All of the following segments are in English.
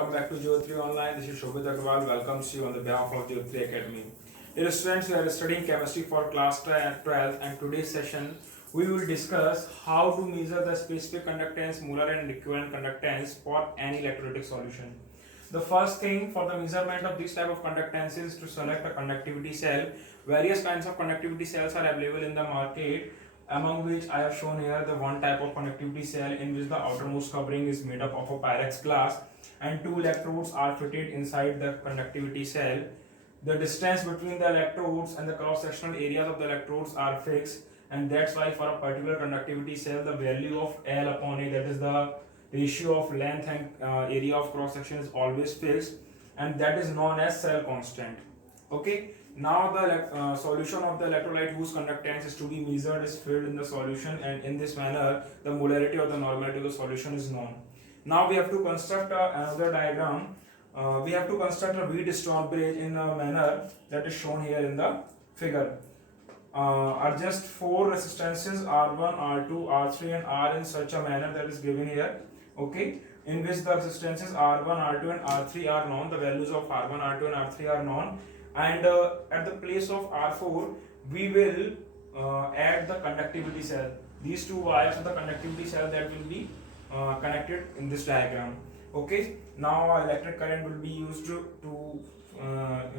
welcome back to Jyotri Online. This is Shobhit Agarwal. Welcomes you on the behalf of Jyotri Academy. Dear students, we are studying chemistry for class 12 and today's session we will discuss how to measure the specific conductance, molar and equivalent conductance for any electrolytic solution. The first thing for the measurement of this type of conductance is to select a conductivity cell. Various kinds of conductivity cells are available in the market, among which I have shown here the one type of conductivity cell in which the outermost covering is made up of a Pyrex glass and two electrodes are fitted inside the conductivity cell. The distance between the electrodes and the cross-sectional areas of the electrodes are fixed, and that's why for a particular conductivity cell the value of L upon A, that is the ratio of length and area of cross section, is always fixed, and that is known as cell constant. Okay, now the solution of the electrolyte whose conductance is to be measured is filled in the solution, and in this manner the molarity or the normality of the solution is known. Now we have to construct another diagram. We have to construct a Wheatstone bridge in a manner that is shown here in the figure. Are just four resistances R1, R2, R3 and R in such a manner that is given here. Okay, in which the resistances R1, R2 and R3 are known, the values of R1, R2 and R3 are known, and at the place of R4 we will add the conductivity cell. These two wires of the conductivity cell that will be connected in this diagram. Okay, now electric current will be used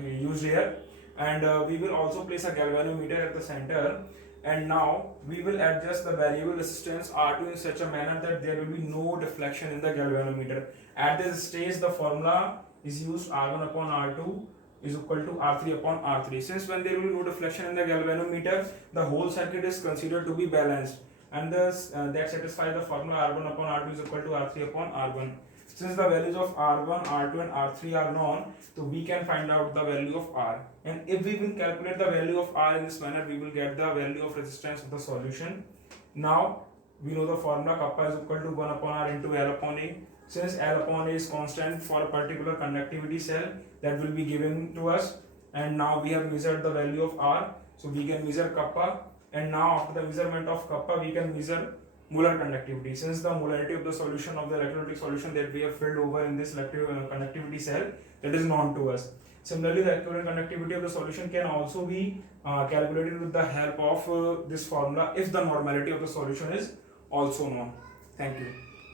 used here, and we will also place a galvanometer at the center, and now we will adjust the variable resistance R2 in such a manner that there will be no deflection in the galvanometer. At this stage the formula is used, R1 upon R2 is equal to R3 upon R3. Since when there will be no deflection in the galvanometer, the whole circuit is considered to be balanced, and thus that satisfies the formula R1 upon R2 is equal to R3 upon R1. Since the values of R1, R2 and R3 are known, so we can find out the value of R. And if we will calculate the value of R in this manner, we will get the value of resistance of the solution. Now we know the formula kappa is equal to 1 upon R into L upon A. Since L upon A is constant for a particular conductivity cell, that will be given to us. And now we have measured the value of R, so we can measure kappa. And now after the measurement of kappa, we can measure molar conductivity. Since the molarity of the solution of the electrolytic solution that we have filled over in this conductivity cell, that is known to us. Similarly, the equivalent conductivity of the solution can also be calculated with the help of this formula if the normality of the solution is also known. Thank you.